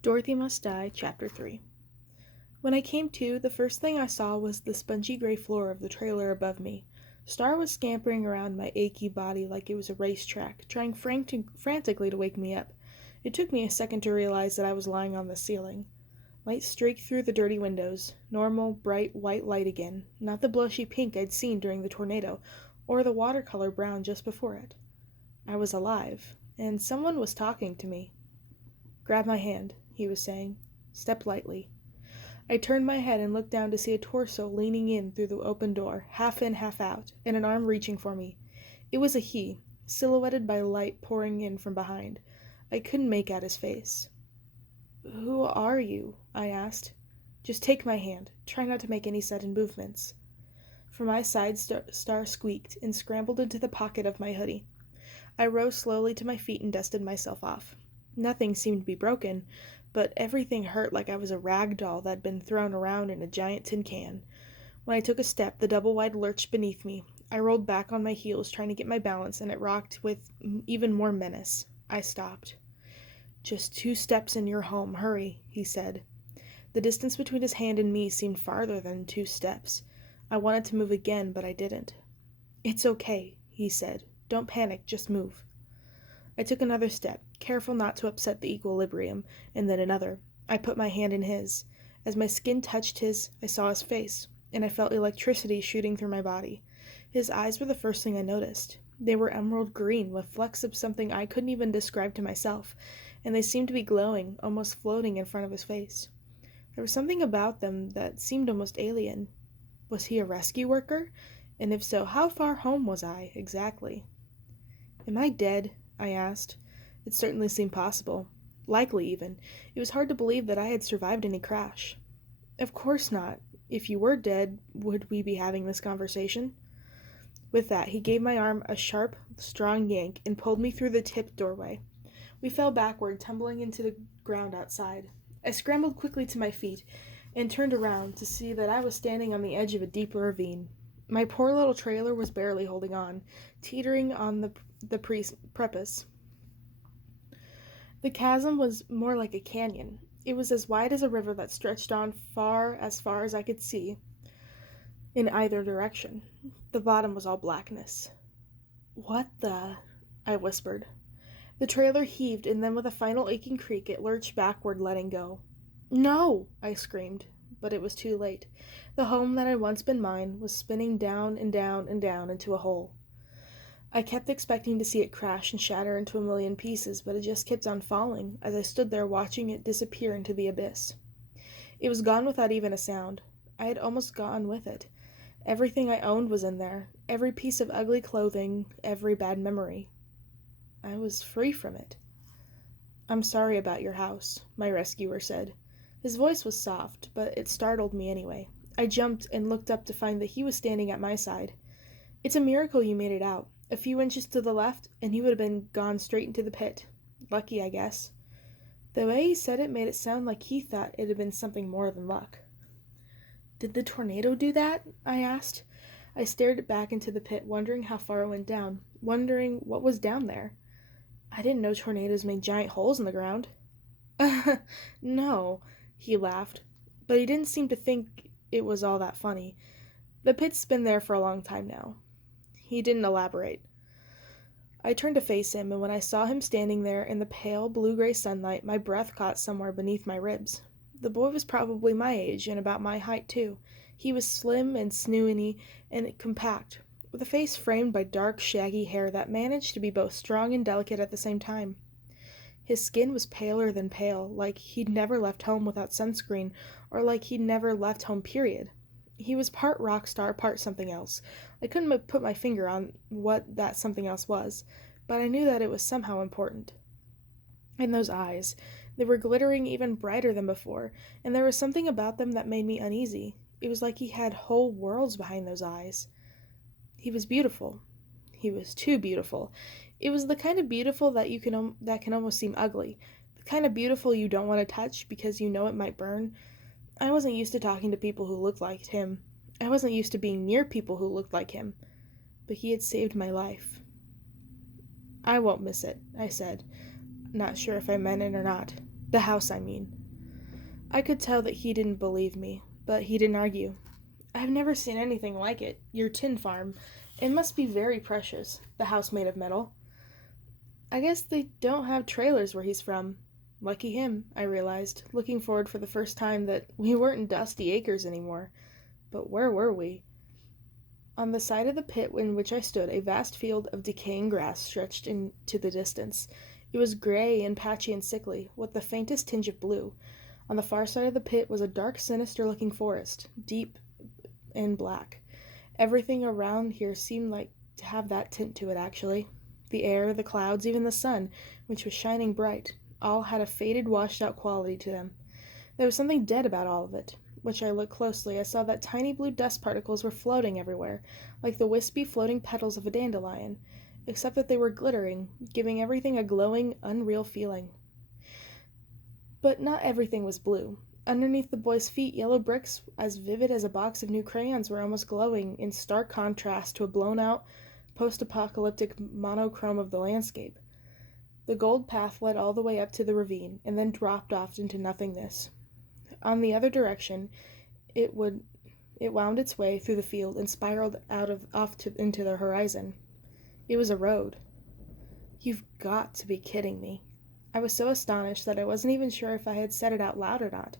Dorothy Must Die, Chapter 3. When I came to, the first thing I saw was the spongy gray floor of the trailer above me. Star was scampering around my achy body like it was a racetrack, trying frantically to wake me up. It took me a second to realize that I was lying on the ceiling. Light streaked through the dirty windows. Normal, bright, white light again. Not the blushy pink I'd seen during the tornado, or the watercolor brown just before it. I was alive, and someone was talking to me. "Grab my hand," he was saying. "Step lightly." I turned my head and looked down to see a torso leaning in through the open door, half in, half out, and an arm reaching for me. It was a he, silhouetted by light pouring in from behind. I couldn't make out his face. "Who are you?" I asked. "Just take my hand. Try not to make any sudden movements." From my side, Star squeaked and scrambled into the pocket of my hoodie. I rose slowly to my feet and dusted myself off. Nothing seemed to be broken, but everything hurt like I was a rag doll that had been thrown around in a giant tin can. When I took a step, the double-wide lurched beneath me. I rolled back on my heels, trying to get my balance, and it rocked with even more menace. I stopped. "Just 2 steps and you're home. Hurry," he said. The distance between his hand and me seemed farther than 2 steps. I wanted to move again, but I didn't. "It's okay," he said. "Don't panic, just move." I took another step, careful not to upset the equilibrium, and then another. I put my hand in his. As my skin touched his, I saw his face, and I felt electricity shooting through my body. His eyes were the first thing I noticed. They were emerald green, with flecks of something I couldn't even describe to myself, and they seemed to be glowing, almost floating in front of his face. There was something about them that seemed almost alien. Was he a rescue worker? And if so, how far home was I, exactly? "Am I dead?" I asked. It certainly seemed possible. Likely, even. It was hard to believe that I had survived any crash. "Of course not. If you were dead, would we be having this conversation?" With that, he gave my arm a sharp, strong yank and pulled me through the tipped doorway. We fell backward, tumbling into the ground outside. I scrambled quickly to my feet and turned around to see that I was standing on the edge of a deep ravine. My poor little trailer was barely holding on, teetering on the precipice. The chasm was more like a canyon. It was as wide as a river that stretched on far as I could see in either direction. The bottom was all blackness. "What the?" I whispered. The trailer heaved, and then with a final aching creak, it lurched backward, letting go. "No!" I screamed, but it was too late. The home that had once been mine was spinning down and down and down into a hole. I kept expecting to see it crash and shatter into a million pieces, but it just kept on falling as I stood there watching it disappear into the abyss. It was gone without even a sound. I had almost gone with it. Everything I owned was in there, every piece of ugly clothing, every bad memory. I was free from it. "I'm sorry about your house," my rescuer said. His voice was soft, but it startled me anyway. I jumped and looked up to find that he was standing at my side. "It's a miracle you made it out. A few inches to the left, and he would have been gone straight into the pit. Lucky, I guess." The way he said it made it sound like he thought it had been something more than luck. "Did the tornado do that?" I asked. I stared back into the pit, wondering how far it went down, wondering what was down there. I didn't know tornadoes made giant holes in the ground. "No," he laughed, but he didn't seem to think it was all that funny. "The pit's been there for a long time now." He didn't elaborate. I turned to face him, and when I saw him standing there in the pale blue-gray sunlight, my breath caught somewhere beneath my ribs. The boy was probably my age, and about my height, too. He was slim and sinewy and compact, with a face framed by dark, shaggy hair that managed to be both strong and delicate at the same time. His skin was paler than pale, like he'd never left home without sunscreen, or like he'd never left home, period. He was part rock star, part something else. I couldn't put my finger on what that something else was, but I knew that it was somehow important. And those eyes, they were glittering even brighter than before, and there was something about them that made me uneasy. It was like he had whole worlds behind those eyes. He was beautiful. He was too beautiful. It was the kind of beautiful that that can almost seem ugly, the kind of beautiful you don't want to touch because you know it might burn. I wasn't used to talking to people who looked like him. I wasn't used to being near people who looked like him. But he had saved my life. "I won't miss it," I said, not sure if I meant it or not. The house, I mean. I could tell that he didn't believe me, but he didn't argue. I've never seen anything like it. Your tin farm. It must be very precious. The house made of metal. I guess they don't have trailers where he's from. Lucky him, I realized, looking forward for the first time that we weren't in Dusty Acres anymore. But where were we? On the side of the pit in which I stood, a vast field of decaying grass stretched into the distance. It was gray and patchy and sickly, with the faintest tinge of blue. On the far side of the pit was a dark, sinister-looking forest, deep and black. Everything around here seemed like to have that tint to it, actually. The air, the clouds, even the sun, which was shining bright, all had a faded, washed-out quality to them. There was something dead about all of it. When I looked closely, I saw that tiny blue dust particles were floating everywhere, like the wispy, floating petals of a dandelion, except that they were glittering, giving everything a glowing, unreal feeling. But not everything was blue. Underneath the boy's feet, yellow bricks, as vivid as a box of new crayons, were almost glowing, in stark contrast to a blown-out, post-apocalyptic monochrome of the landscape. The gold path led all the way up to the ravine, and then dropped off into nothingness. On the other direction, it wound its way through the field and spiraled into the horizon. It was a road. You've got to be kidding me. I was so astonished that I wasn't even sure if I had said it out loud or not.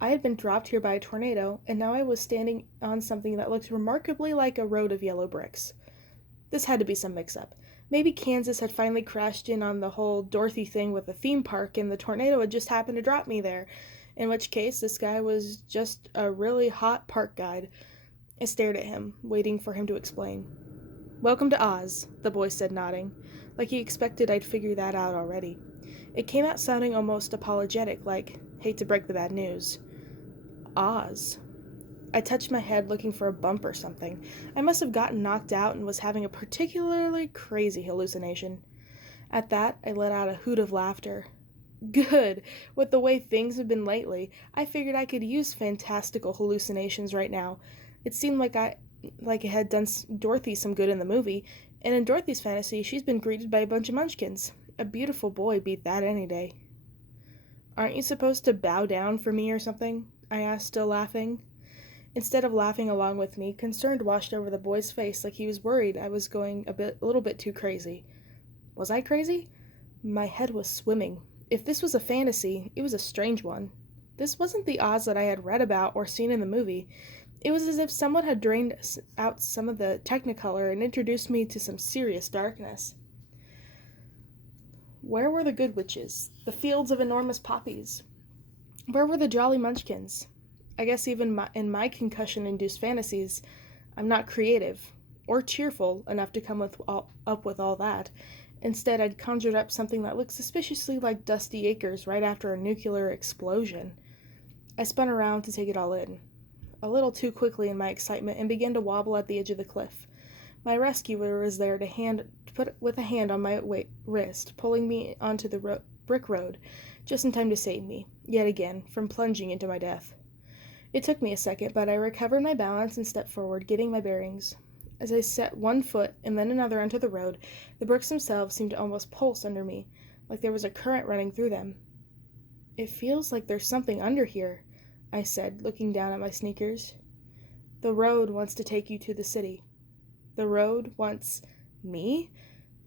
I had been dropped here by a tornado, and now I was standing on something that looked remarkably like a road of yellow bricks. This had to be some mix-up. Maybe Kansas had finally crashed in on the whole Dorothy thing with the theme park, and the tornado had just happened to drop me there, in which case this guy was just a really hot park guide. I stared at him, waiting for him to explain. "Welcome to Oz," the boy said, nodding, like he expected I'd figured that out already. It came out sounding almost apologetic, like, hate to break the bad news. Oz. I touched my head looking for a bump or something. I must have gotten knocked out and was having a particularly crazy hallucination. At that, I let out a hoot of laughter. Good! With the way things have been lately, I figured I could use fantastical hallucinations right now. It seemed like it had done Dorothy some good in the movie, and in Dorothy's fantasy, she's been greeted by a bunch of munchkins. A beautiful boy beat that any day. "Aren't you supposed to bow down for me or something?" I asked, still laughing. Instead of laughing along with me, concern washed over the boy's face like he was worried I was going a little bit too crazy. Was I crazy? My head was swimming. If this was a fantasy, it was a strange one. This wasn't the Oz that I had read about or seen in the movie. It was as if someone had drained out some of the Technicolor and introduced me to some serious darkness. Where were the good witches? The fields of enormous poppies? Where were the jolly munchkins? I guess even in my concussion-induced fantasies, I'm not creative or cheerful enough to come up with all that. Instead, I'd conjured up something that looked suspiciously like Dusty Acres right after a nuclear explosion. I spun around to take it all in, a little too quickly in my excitement, and began to wobble at the edge of the cliff. My rescuer was there to put with a hand on my wrist, pulling me onto the brick road, just in time to save me, yet again, from plunging into my death. It took me a second, but I recovered my balance and stepped forward, getting my bearings. As I set one foot and then another onto the road, the bricks themselves seemed to almost pulse under me, like there was a current running through them. "It feels like there's something under here," I said, looking down at my sneakers. "The road wants to take you to the city." "The road wants me?"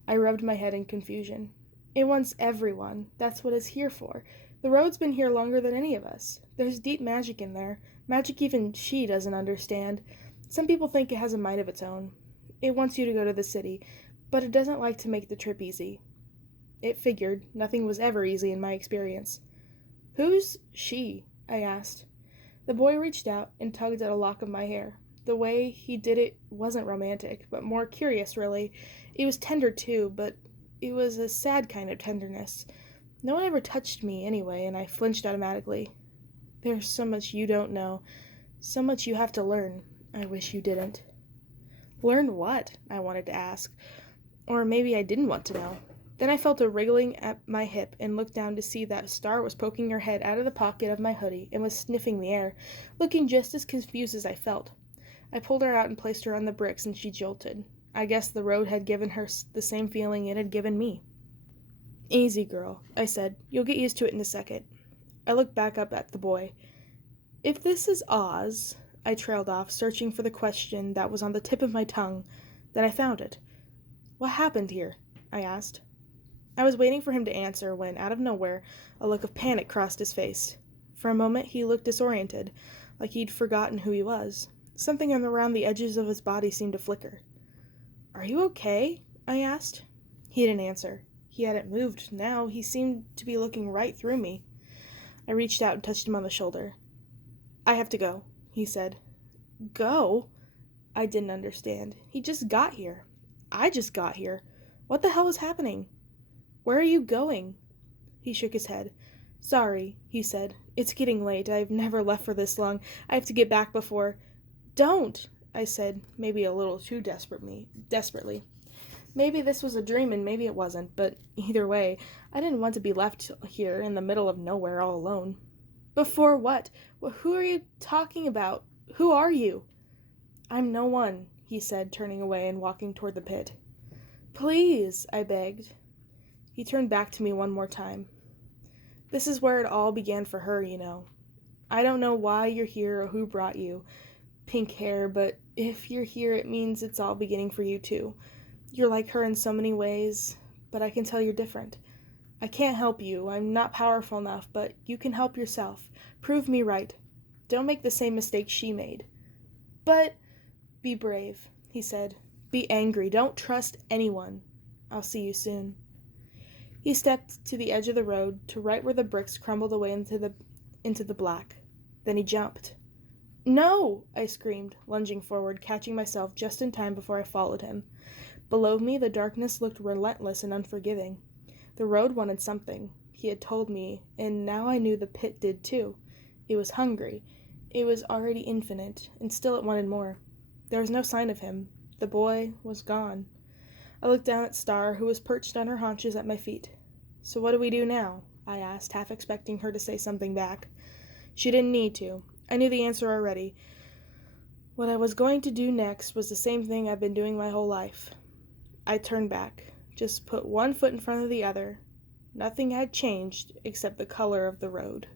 I rubbed my head in confusion. "It wants everyone. That's what it's here for. The road's been here longer than any of us. There's deep magic in there. Magic even she doesn't understand. Some people think it has a mind of its own. It wants you to go to the city, but it doesn't like to make the trip easy." It figured. Nothing was ever easy in my experience. "Who's she?" I asked. The boy reached out and tugged at a lock of my hair. The way he did it wasn't romantic, but more curious, really. It was tender, too, but it was a sad kind of tenderness. No one ever touched me, anyway, and I flinched automatically. "There's so much you don't know. So much you have to learn. I wish you didn't." "Learn what?" I wanted to ask. Or maybe I didn't want to know. Then I felt a wriggling at my hip and looked down to see that Star was poking her head out of the pocket of my hoodie and was sniffing the air, looking just as confused as I felt. I pulled her out and placed her on the bricks, and she jolted. I guess the road had given her the same feeling it had given me. Easy, girl, I said. You'll get used to it in a second. I looked back up at the boy. If this is Oz, I trailed off, searching for the question that was on the tip of my tongue. Then I found it. What happened here? I asked. I was waiting for him to answer when, out of nowhere, a look of panic crossed his face. For a moment he looked disoriented, like he'd forgotten who he was. Something around the edges of his body seemed to flicker. Are you okay? I asked. He didn't answer. He hadn't moved now. He seemed to be looking right through me. I reached out and touched him on the shoulder. I have to go, he said. Go? I didn't understand. He just got here. I just got here. What the hell is happening? Where are you going? He shook his head. Sorry, he said. It's getting late. I've never left for this long. I have to get back before... Don't, I said, maybe a little too desperately. Maybe this was a dream and maybe it wasn't, but either way, I didn't want to be left here in the middle of nowhere all alone. Before what? Well, who are you talking about? Who are you? I'm no one, he said, turning away and walking toward the pit. Please, I begged. He turned back to me one more time. This is where it all began for her, you know. I don't know why you're here or who brought you, pink hair, but if you're here, it means it's all beginning for you too. You're like her in so many ways, but I can tell you're different. I can't help you. I'm not powerful enough, but you can help yourself. Prove me right. Don't make the same mistake she made. But be brave, he said. Be angry. Don't trust anyone. I'll see you soon. He stepped to the edge of the road, to right where the bricks crumbled away into the black. Then he jumped. No! I screamed, lunging forward, catching myself just in time before I followed him. Below me, the darkness looked relentless and unforgiving. The road wanted something, he had told me, and now I knew the pit did too. It was hungry. It was already infinite, and still it wanted more. There was no sign of him. The boy was gone. I looked down at Star, who was perched on her haunches at my feet. So what do we do now? I asked, half expecting her to say something back. She didn't need to. I knew the answer already. What I was going to do next was the same thing I've been doing my whole life. I turned back, just put one foot in front of the other. Nothing had changed except the color of the road.